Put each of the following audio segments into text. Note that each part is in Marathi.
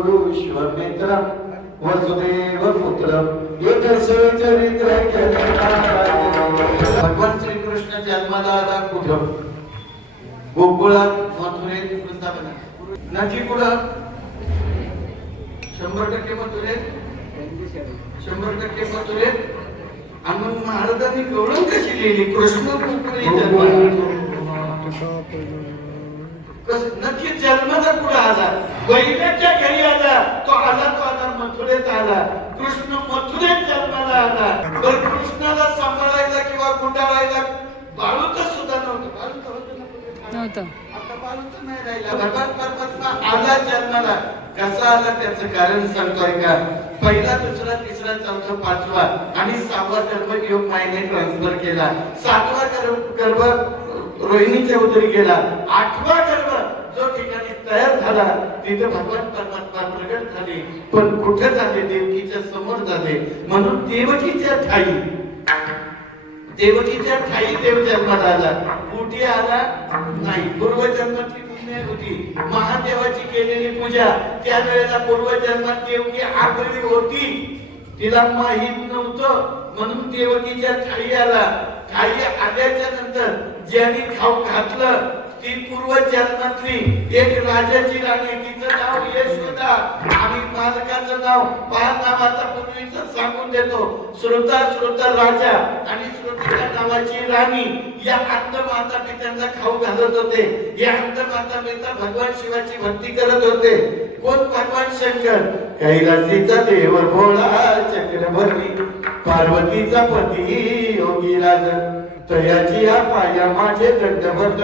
गुरु विश्वामित्र वसुदेव पुत्र एकसे चरित्र केले भगवान श्री कृष्ण जन्माला आला कुठं? गोकुळात, मथुरेत, वृंदावनात. नदी कुठं? 100% मथुरेत, 100% मथुरेत. आणि मग महाराजांनी गवळण कशी लिहिली? कृष्ण गोकुळी जन्माला. नक्की जन्माला कुठं आला? वैद्याच्या घरी आला. तो आला मथुरेत आला. कृष्ण मथुरेत जन्माला आला. पण कृष्णाला सांभाळायला किंवा गुंडाळायला बाळूच सुद्धा नव्हतं. आता बाळूच नाही राहिला. भगवान परमात्मा आला जन्माला. कसा आला त्याचं कारण सांगतोय का? पहिला, दुसरा, तिसरा, चौथा, पाचवा आणि 6वा गर्भ योग मायने ट्रान्सफर केला. 7वा गर्भ रोहिणीच्या उदरी गेला. 8वा गर्भ जो ठिकाणी तयार झाला तिथे भगवान परमात्मा प्रगट झाले. पण कुठे झाले? देवकीच्या समोर झाले. म्हणून देवकीच्या ठाई देव जन्माला आला. कुठे आला नाही. पूर्वजन्माची पुण्य होती. महादेवाची केलेली पूजा त्यावेळेला पूर्वजन्मात देवकी आगरी होती. तिला माहित नव्हतं. म्हणून देवकीच्या ठाई आला. ठाई आल्याच्या नंतर ज्यांनी खाऊ घातलं ती पूर्वजन्मातली एक राजाची राणी. तिचं नाव यशोदा आणि मालकाचं नाव पहा. नाव आता पूर्वीच सांगून देतो. श्रोता राजा आणि श्रोतिका नावाची राणी या अंधमाता पित्यांना खाऊ घालत होते. या अंधमाता पिता भगवान शिवाची भक्ती करत होते. कोण? भगवान शंकर. कैलासीचा देव भोळा चक्रवर्ती, पार्वतीचा पती योगीराज. तयाची या पाया माझे दंडवत,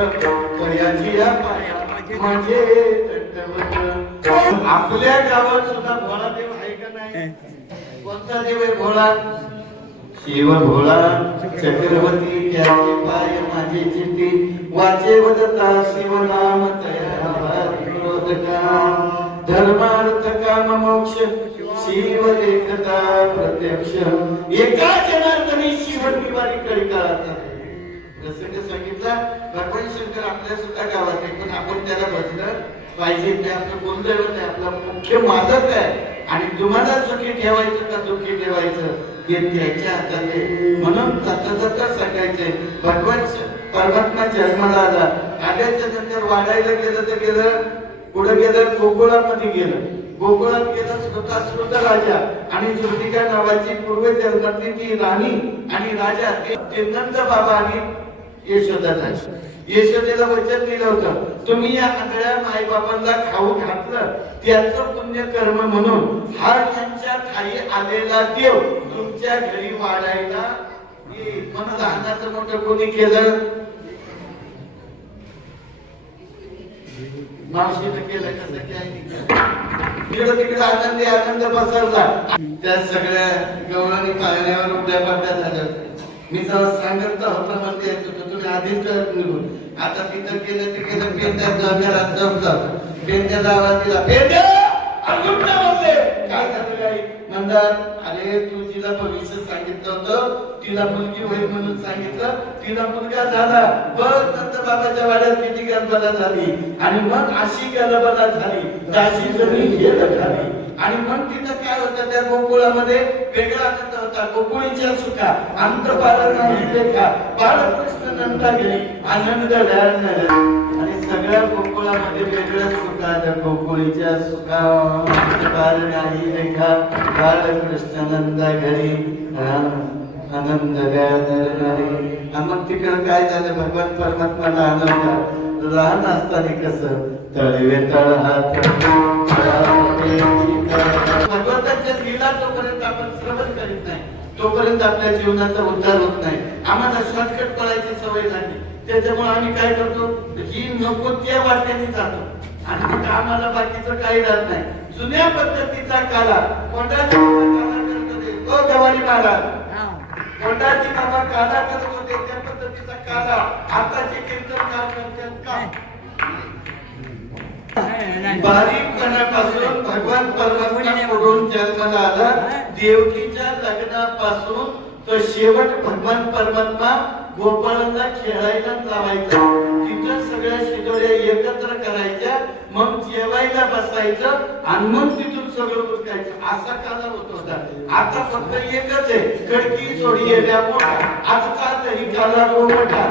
तयाची या पाया माझे दंडवत. आपल्या गावात सुद्धा भोळा देव आहे का नाही? कोणता देव आहे भोळा? शिव भोळा चक्रवर्ती. त्याचे पाय माझे चित्ती, वाचे वदता शिव नाम तया धर्मार्थ काम मोक्ष शिव एकता प्रत्यक्ष. एका जनार्दनी शिव निवारी कळी काळाचा. जसं सांगितलं भगवान शंकर आपल्या सुद्धा गावात आहे. पण आपण त्याला बसलं पाहिजे. ते आपलं गुणदैवत आहे, आपला मुख्य मालक आहे. आणि तुम्हाला सुखी ठेवायचं का दुःखी ठेवायचं हे त्याच्या हातात आहे. म्हणून जाता सांगायचे भगवान परमात्मा जन्माला आला. आल्याच्या नंतर वाढायला गेलं तर गेलं. पुढे गेलं गोकुळामध्ये गेलं. गोकुळात गेलं श्रोता राजा आणि श्रुतिका नावाची पूर्वजन्मातली ती राणी आणि राजा ते नंद बाबा आणि यशोदा. यशोदेला वचन दिलं होतं, तुम्ही या आंधळ्या मायबापांना खाऊ घातलं त्याचं पुण्य कर्म म्हणून हा यांच्या ठाई आलेला देव तुमच्या घरी वाढायला येईल. म्हणून लहानाचं मोठं कोणी केलं? मावशीनं केलं. कसं काय? तिकडे आनंद पसरला. त्या सगळ्या गवळणी पाळण्यावर उड्या पाड्या झाल्या. मी जेव्हा सांगत होता मध्ये तुम्ही आधीच निघून. आता तिथं केलं ते केलं. पेंद्या घरात जमलं. पेंद्याला आवाज दिला, पेंद्या काय झालं? काय म्हणतात? अरे तू तिला भविष्य सांगितलं होतं, तिला मुलगी होईल म्हणून सांगितलं, तिला मुलगा झाला. बघ नंतर बाबाच्या वाड्यात किती गलबला झाली. आणि मग अशी गलबला झाली दाशी जमीन गेलं खाली. आणि मग तिथं काय होतं? त्या गोकुळामध्ये वेगळा आनंद होता. गोकुळीच्या सुखा अंत पालन नाही लेखा. बाळकृष्ण नंदा गेली आनंद झाला. आणि सगळ्या गोकुळामध्ये वेगळं सुख आलं. गोकुळीच्या सुखा पालन नाही लेखा. बाळकृष्ण नंदा घरी आनंद नाही. मग तिकडं काय झालं? भगवान परमात्माला आनंद. लहान असताना कसं तळवे तळ हात भगवंताच्या लीला जोपर्यंत आपण श्रवण करीत नाही तोपर्यंत आपल्या जीवनाचा उद्धार होत नाही. आम्हाला शॉर्टकट पळायची सवय झाली. त्याच्यामुळे आम्ही काय करतो? ही नको त्या वाटेने जातो आणि मग आम्हाला बाकीचं काही राहत नाही. जुन्या पद्धतीचा काला कोंडाची काला करत होते गवारी महाराज. कोंडाची बाबा काला करत होते त्या पद्धतीचा काला आताचे कीर्तनकार करतात का? बारीकपणापासून भगवान परमात्मा पुढून जन्माला आला. देवकीच्या लग्नापासून तो शेवट भगवान परमात्मा गोपाळांना खेळायला लावायचा. तिथं सगळ्या शिदोऱ्या एकत्र करायच्या, मग जेवायला बसायचं आणि मग तिथून सगळं उरकायचं, असा काला होत होता. आता फक्त एकच आहे, खडकी सोडी येल्या मोठा, आता तरी काला मोठा.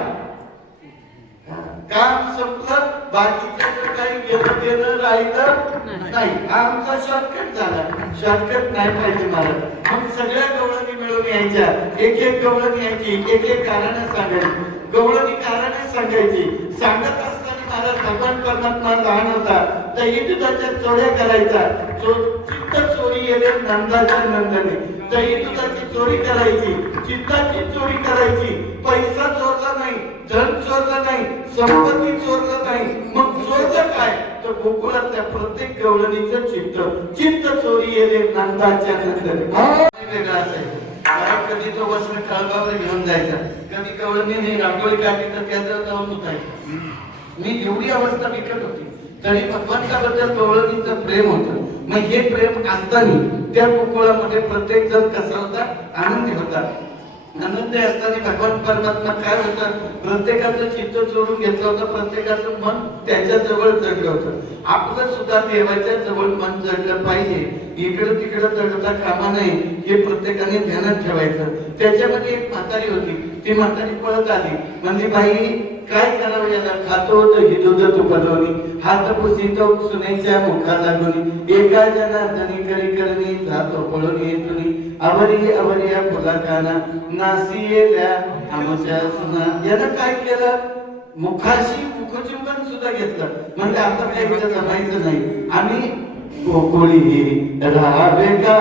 काम संपलं, बाकीचं काही घेणं देणं राहिलं नाही. आमचा शॉर्टकट झाला. शॉर्टकट नाही पाहिजे मला. मग सगळ्या गवळणी मिळून यायच्या, एक एक गवळण यायची, एक एक कारण सांगायची. गवळणी कारण सांगायची. सांगत असताना मला भगवान परमात्मा लहान होता, दही दुधाच्या चोऱ्या करायचा. चित्त चोरी येणे नंदाच्या नंदने. दही दुधाची चोरी करायची, चित्ताची चोरी करायची. पैसा चोरला नाही, धन चोरलं नाही, संपत्ती चोरलं नाही. मग चोरलं काय? तर गोकुळातल्या प्रत्येक गवळणीचं चित्त चोरी येणे नंदाच्या नंदने. वेगळा असायचं. कधी तो वस्त्र कळगावर घेऊन जायचा, कधी गवळणीने रांगोळी काढली तर त्याचं जाऊन उठायचं. मी एवढी अवस्था बिकट होती, तरी भगवंताबद्दल गवळणीचं प्रेम होतं. मग हे प्रेम असताना त्या गोकुळामध्ये प्रत्येक जण कसा होता? आनंदी होता. आनंदी असताना भगवान परमात्मा काय होतं? प्रत्येकाचं चित्त चोरून घेतलं होतं, प्रत्येकाचं मन त्याच्या जवळ जडलं होतं. आपलं सुद्धा देवाच्या जवळ मन जडलं पाहिजे, इकडं तिकडं जडता कामा नये, हे प्रत्येकाने ध्यानात ठेवायचं. त्याच्यामध्ये एक म्हातारी होती. ती म्हातारी पळत आली, म्हणली बाई काय करावं याला? खातो दही दूध तुपालोनी, हात पुसितो सुनेच्या मुखा लागून, एका जनार्दनी करी करणी जातो पळून येतुनी, आवरी आवरिया फुलाकाना नासी येल्या आमच्या सुना. यानं काय केलं? मुखाशी मुखचुंबन सुद्धा घेतलं. म्हणजे आता काही जमायचं नाही. आम्ही गोकुळी राहावे का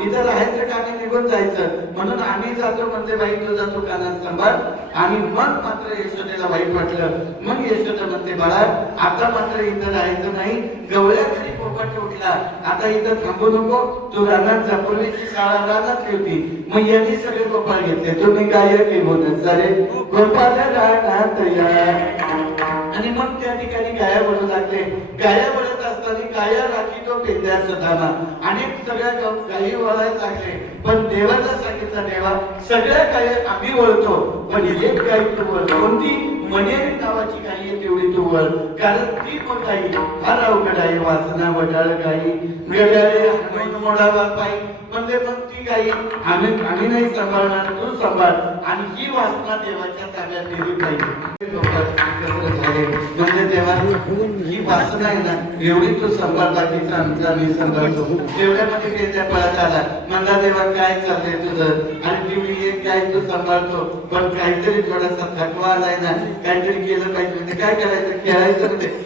इथं राहायचं का आणि निघून जायचं, म्हणून आम्ही जातो. म्हणते बाई तू जातो कानात सांभाळ. आणि मग मात्र यशोदेला वाईट वाटलं. मग यशोदा म्हणते बाळा आता मात्र इथं राहायचं नाही. गवळ्या घरी पोपट उठला, आता इथं थांबू नको, तू रानात जा. पूर्वीची शाळा रानात होती. मग यांनी सगळे गोपाळ घेतले. तुम्ही गायक बोलत सारे गोपाळ रानात या. आणि मग त्या ठिकाणी गाया बळू लागले. गाया बळत असताना गाया राखी तो पेंद्या सदाना. अनेक सगळ्या गायी वळायला लागले. पण देवाला सांगितलं, देवा सगळ्या गाया आम्ही वळतो, पण एक गाय तू वळ. कोणती? मनेरी नावाची गाय आहे, तेवढी तू वळ. कारण ती मग गाई फार अवघड आहे. वासना वडाळ गाई गडाळे मोडावा पायी. म्हणजे मग ती गाई आम्ही नाही सांभाळणार, तू सांभाळ. आणि ही वासना देवाच्या ताब्यात दिली पाहिजे. म्हणजे देवा ही वासना आहे ना, एवढी तू सांभाळ, बाकीचा आमचा मी सांभाळतो. तेवढ्यामध्ये पेंद्या पळत आला. म्हणला देवा काय चाललंय तुझं? आणि ती एक गाय तू सांभाळतो, पण काहीतरी थोडासा थकवा आलाय ना, काहीतरी केलं पाहिजे. म्हणजे काय करायचं? खेळायचं. म्हणजे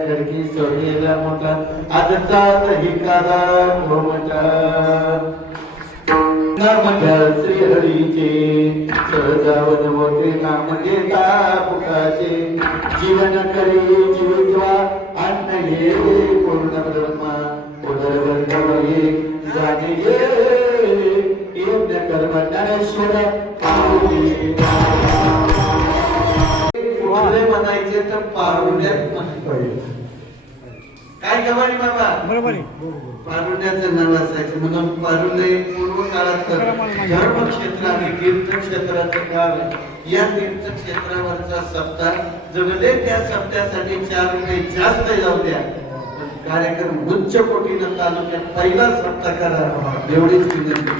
खडकी सोडलेला मोठा आजचा दही काला घोमटा. नाम घ्या श्री हरीचे सहजावन मोठे नाम घेता पुकाचे. जीवन करी जीवित्वा अन्न ये पूर्ण ब्रह्मा उदरवर्ग ये जाणे ये यज्ञ कर्म ज्ञानेश्वर म्हणायचे तर पारुड्यात म्हणायचे. काय गवाणी बाबा? बरोबर आहे. पारुड्याचं नाव असायचं म्हणून पारुडे पूर्व काळात धर्मक्षेत्र आणि तीर्थक्षेत्राचं गाव आहे. या तीर्थक्षेत्रावरचा सप्ताह जगले त्या सप्त्यासाठी 4 रुपये जास्त जाऊ द्या. कार्यक्रम उच्च कोटीनं तालुक्यात पहिला सप्ताह करा, एवढीच विनंती.